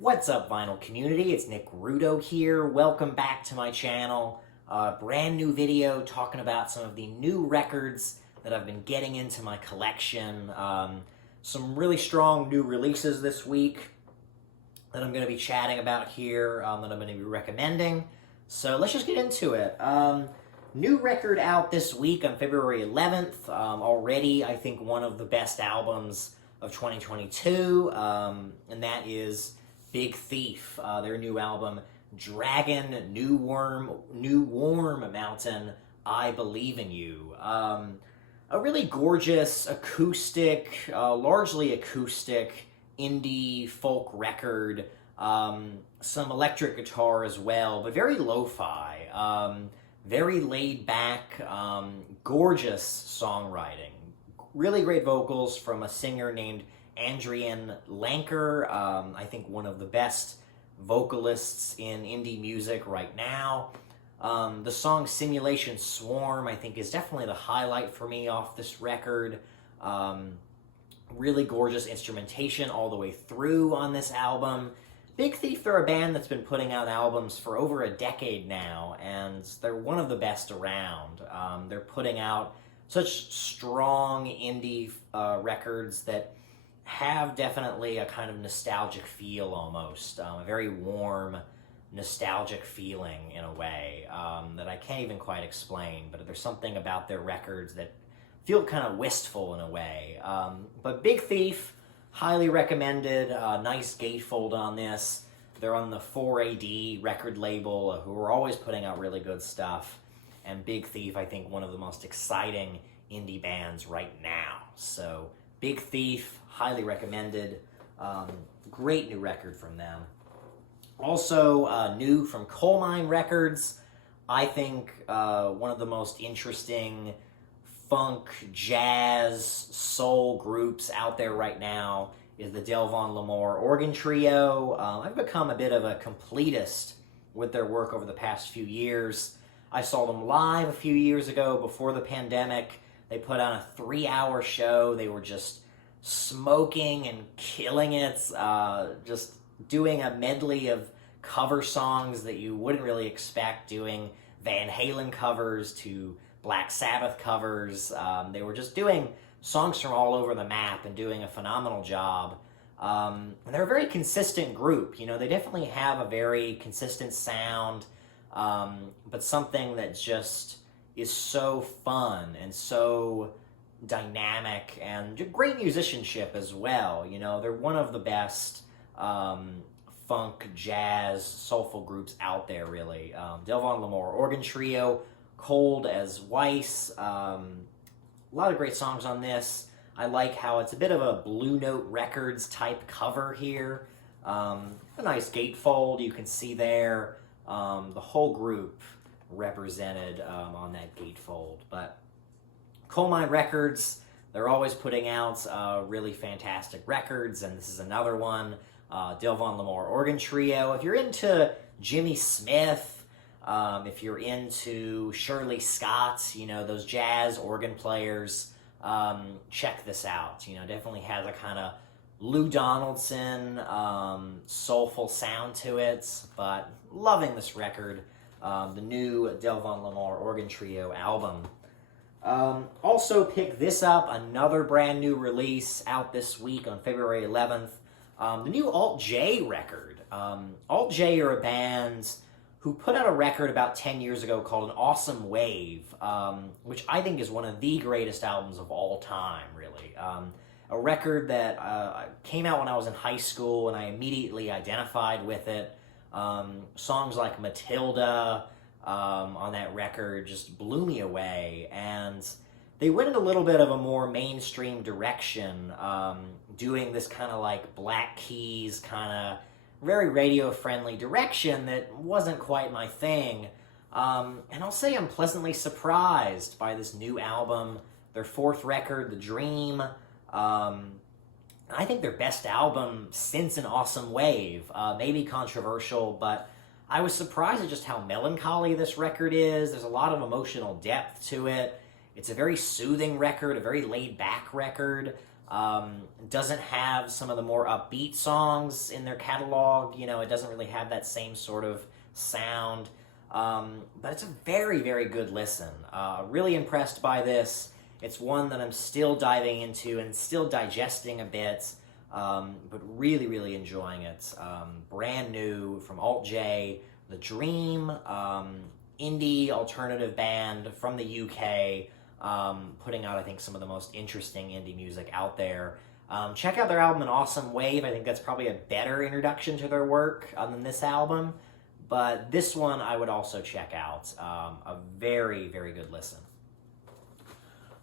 What's up, vinyl community? It's Nick Rudo here. Welcome back to my channel. Brand new video talking about some of the new records that I've been getting into my collection. Some really strong new releases this week that I'm going to be chatting about here, that I'm going to be recommending. So let's just get into it. New record out this week on February 11th. Already, I think, one of the best albums of 2022, and that is Big Thief, their new album, Dragon, New Warm Mountain, I Believe in You. A really gorgeous acoustic, largely acoustic, indie folk record, some electric guitar as well, but very lo-fi, very laid back, gorgeous songwriting. Really great vocals from a singer named Andrian Lanker, I think one of the best vocalists in indie music right now. The song Simulation Swarm, I think, is definitely the highlight for me off this record. Really gorgeous instrumentation all the way through on this album. Big Thief, they're a band that's been putting out albums for over a decade now, and they're one of the best around. They're putting out such strong indie records that have definitely a kind of nostalgic feel almost, a very warm, nostalgic feeling in a way that I can't even quite explain, but there's something about their records that feel kind of wistful in a way. But Big Thief, highly recommended, nice gatefold on this. They're on the 4AD record label, who are always putting out really good stuff. And Big Thief, I think, one of the most exciting indie bands right now. So, Big Thief, highly recommended. Great new record from them. Also, new from Coal Mine Records. I think one of the most interesting funk, jazz, soul groups out there right now is the Delvon Lamore Organ Trio. I've become a bit of a completist with their work over the past few years. I saw them live a few years ago before the pandemic. They put on a 3-hour show. They were just smoking and killing it, just doing a medley of cover songs that you wouldn't really expect, doing Van Halen covers to Black Sabbath covers. They were just doing songs from all over the map and doing a phenomenal job. And they're a very consistent group. You know, they definitely have a very consistent sound, but something that just is so fun and so dynamic and great musicianship as well. You know, they're one of the best funk, jazz, soulful groups out there, really. Delvon Lamore Organ Trio, Cold as Weiss. A lot of great songs on this. I like how it's a bit of a Blue Note Records type cover here. A nice gatefold you can see there. The whole group represented on that gatefold. But Coal Mine Records, they're always putting out really fantastic records, and this is another one. Delvon Lamore Organ Trio. If you're into Jimmy Smith, if you're into Shirley Scott, you know, those jazz organ players, check this out. You know, definitely has a kind of Lou Donaldson, soulful sound to it, but loving this record, the new Delvon Lamore Organ Trio album. Also picked this up, another brand new release out this week on February 11th, the new Alt J record. Alt J are a band who put out a record about 10 years ago called An Awesome Wave, which I think is one of the greatest albums of all time, really. A record that came out when I was in high school, and I immediately identified with it. Songs like Matilda on that record just blew me away, and they went in a little bit of a more mainstream direction, doing this kind of like Black Keys kind of very radio-friendly direction that wasn't quite my thing. And I'll say I'm pleasantly surprised by this new album, their fourth record, The Dream. I think their best album since An Awesome Wave. Maybe controversial, but I was surprised at just how melancholy this record is. There's a lot of emotional depth to it. It's a very soothing record, a very laid-back record. Doesn't have some of the more upbeat songs in their catalog. You know, it doesn't really have that same sort of sound. But it's a very, very good listen. Really impressed by this. It's one that I'm still diving into and still digesting a bit, but really, really enjoying it. Brand new from Alt J, The Dream, indie alternative band from the UK, putting out, I think, some of the most interesting indie music out there. Check out their album, An Awesome Wave. I think that's probably a better introduction to their work than this album. But this one I would also check out. A very, very good listen.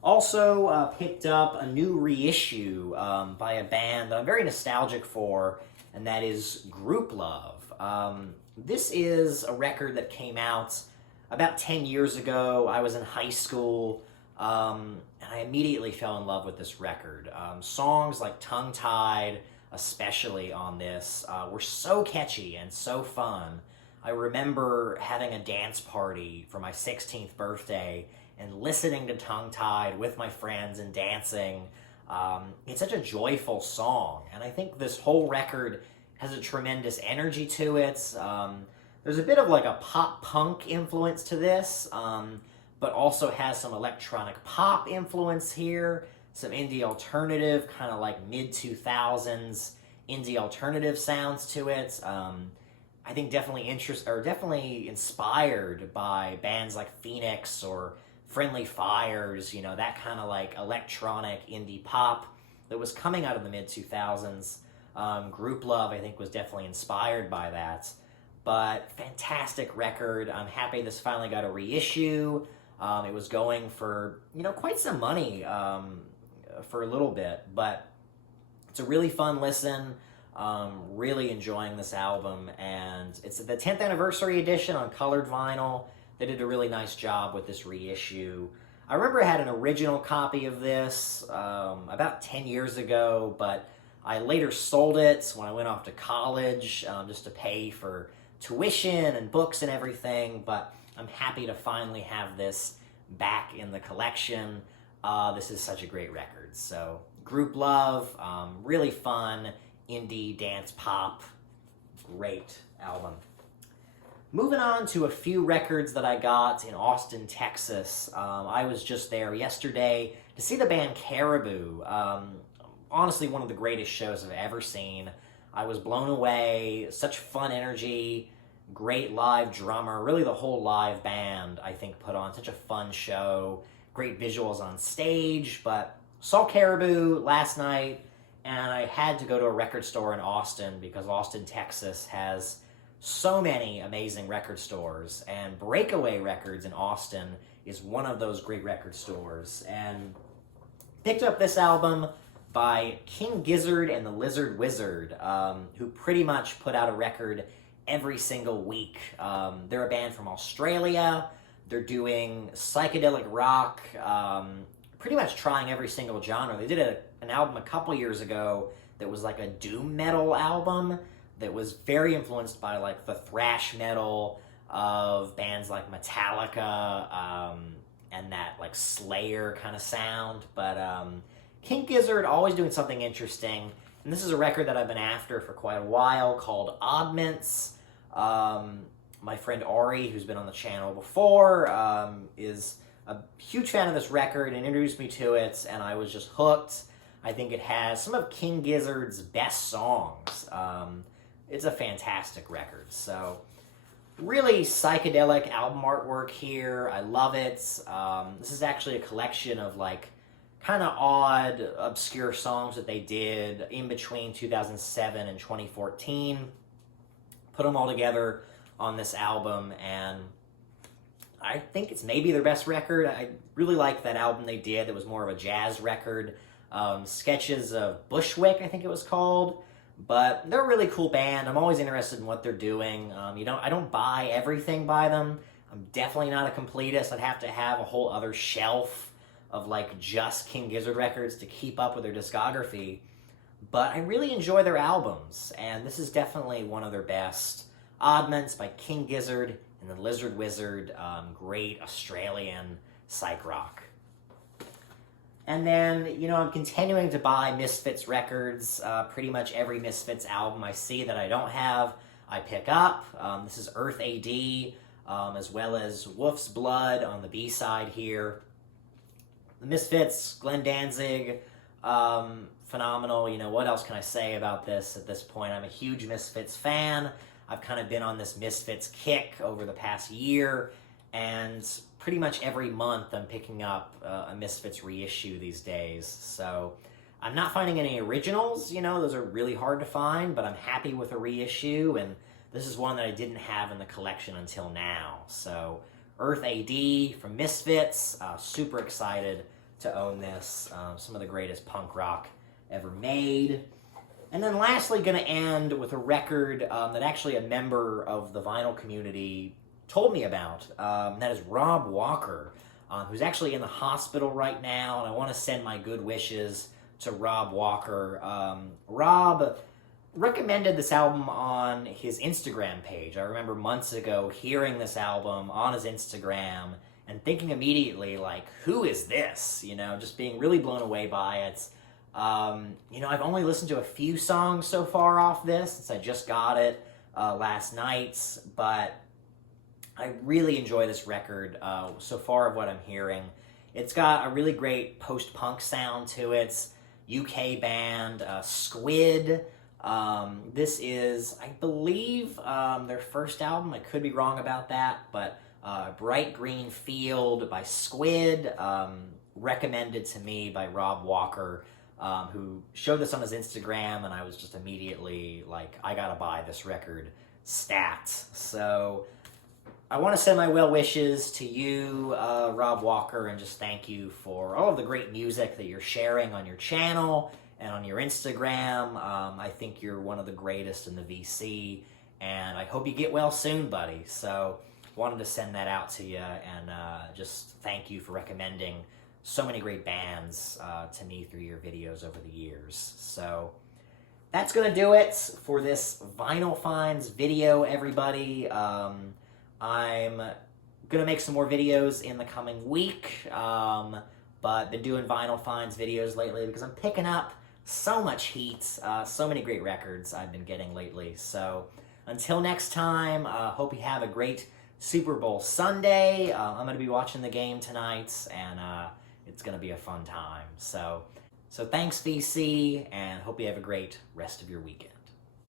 Also picked up a new reissue by a band that I'm very nostalgic for, and that is Group Love. This is a record that came out about 10 years ago. I was in high school, and I immediately fell in love with this record. Songs like Tongue Tied, especially on this, were so catchy and so fun. I remember having a dance party for my 16th birthday and listening to Tongue Tied with my friends and dancing. It's such a joyful song, and I think this whole record has a tremendous energy to it. There's a bit of like a pop-punk influence to this, but also has some electronic pop influence here, some indie alternative, kind of like mid-2000s indie alternative sounds to it. I think definitely inspired by bands like Phoenix or Friendly Fires, you know, that kind of like electronic indie pop that was coming out of the mid-2000s. Group Love, I think, was definitely inspired by that. But fantastic record. I'm happy this finally got a reissue. It was going for, you know, quite some money for a little bit, but it's a really fun listen. Really enjoying this album, and it's the 10th anniversary edition on colored vinyl. They did a really nice job with this reissue. I remember I had an original copy of this about 10 years ago, but I later sold it when I went off to college just to pay for tuition and books and everything, but I'm happy to finally have this back in the collection. This is such a great record. So, Group Love, really fun, indie, dance, pop, great album. Moving on to a few records that I got in Austin, Texas. I was just there yesterday to see the band Caribou. Honestly, one of the greatest shows I've ever seen. I was blown away, such fun energy, great live drummer, really the whole live band, I think, put on such a fun show, great visuals on stage, but saw Caribou last night, and I had to go to a record store in Austin because Austin, Texas has so many amazing record stores, and Breakaway Records in Austin is one of those great record stores, and picked up this album by King Gizzard and the Lizard Wizard, who pretty much put out a record every single week. They're a band from Australia. They're doing psychedelic rock, pretty much trying every single genre. They did an album a couple years ago that was like a doom metal album that was very influenced by like the thrash metal of bands like Metallica and that like Slayer kind of sound. But King Gizzard always doing something interesting. And this is a record that I've been after for quite a while called Oddments. My friend Ari, who's been on the channel before, is a huge fan of this record and introduced me to it, and I was just hooked. I think it has some of King Gizzard's best songs. It's a fantastic record. So, really psychedelic album artwork here. I love it. This is actually a collection of like kind of odd, obscure songs that they did in between 2007 and 2014. Put them all together on this album, and I think it's maybe their best record. I really like that album they did. It was more of a jazz record. Sketches of Bushwick, I think it was called. But they're a really cool band. I'm always interested in what they're doing. I don't buy everything by them. I'm definitely not a completist. I'd have to have a whole other shelf of like just King Gizzard records to keep up with their discography. But I really enjoy their albums, and this is definitely one of their best. Oddments by King Gizzard and the Lizard Wizard, great Australian psych rock. And then, I'm continuing to buy Misfits records. Pretty much every Misfits album I see that I don't have, I pick up. This is Earth AD, as well as Wolf's Blood on the B-side here. The Misfits, Glenn Danzig, phenomenal. What else can I say about this at this point? I'm a huge Misfits fan. I've kind of been on this Misfits kick over the past year, and pretty much every month I'm picking up a Misfits reissue these days. So I'm not finding any originals, those are really hard to find, but I'm happy with a reissue, and this is one that I didn't have in the collection until now. So Earth AD from Misfits, super excited to own this. Some of the greatest punk rock ever made. And then lastly, going to end with a record that actually a member of the vinyl community told me about. That is Rob Walker, who's actually in the hospital right now, and I want to send my good wishes to Rob Walker. Rob recommended this album on his Instagram page. I remember months ago hearing this album on his Instagram and thinking immediately, like, who is this? Just being really blown away by it. I've only listened to a few songs so far off this, since I just got it last night, but I really enjoy this record so far of what I'm hearing. It's got a really great post-punk sound to it. UK band, Squid. This is, I believe, their first album. I could be wrong about that, but Bright Green Field by Squid, recommended to me by Rob Walker, who showed this on his Instagram, and I was just immediately like, I gotta buy this record stat. So I want to send my well wishes to you, Rob Walker, and just thank you for all of the great music that you're sharing on your channel and on your Instagram. I think you're one of the greatest in the VC, and I hope you get well soon, buddy. So wanted to send that out to you, and just thank you for recommending so many great bands to me through your videos over the years. So that's going to do it for this Vinyl Finds video, everybody. I'm going to make some more videos in the coming week, but been doing Vinyl Finds videos lately because I'm picking up so much heat, so many great records I've been getting lately. So until next time, hope you have a great Super Bowl Sunday. I'm going to be watching the game tonight, and it's going to be a fun time. So thanks, VC, and hope you have a great rest of your weekend.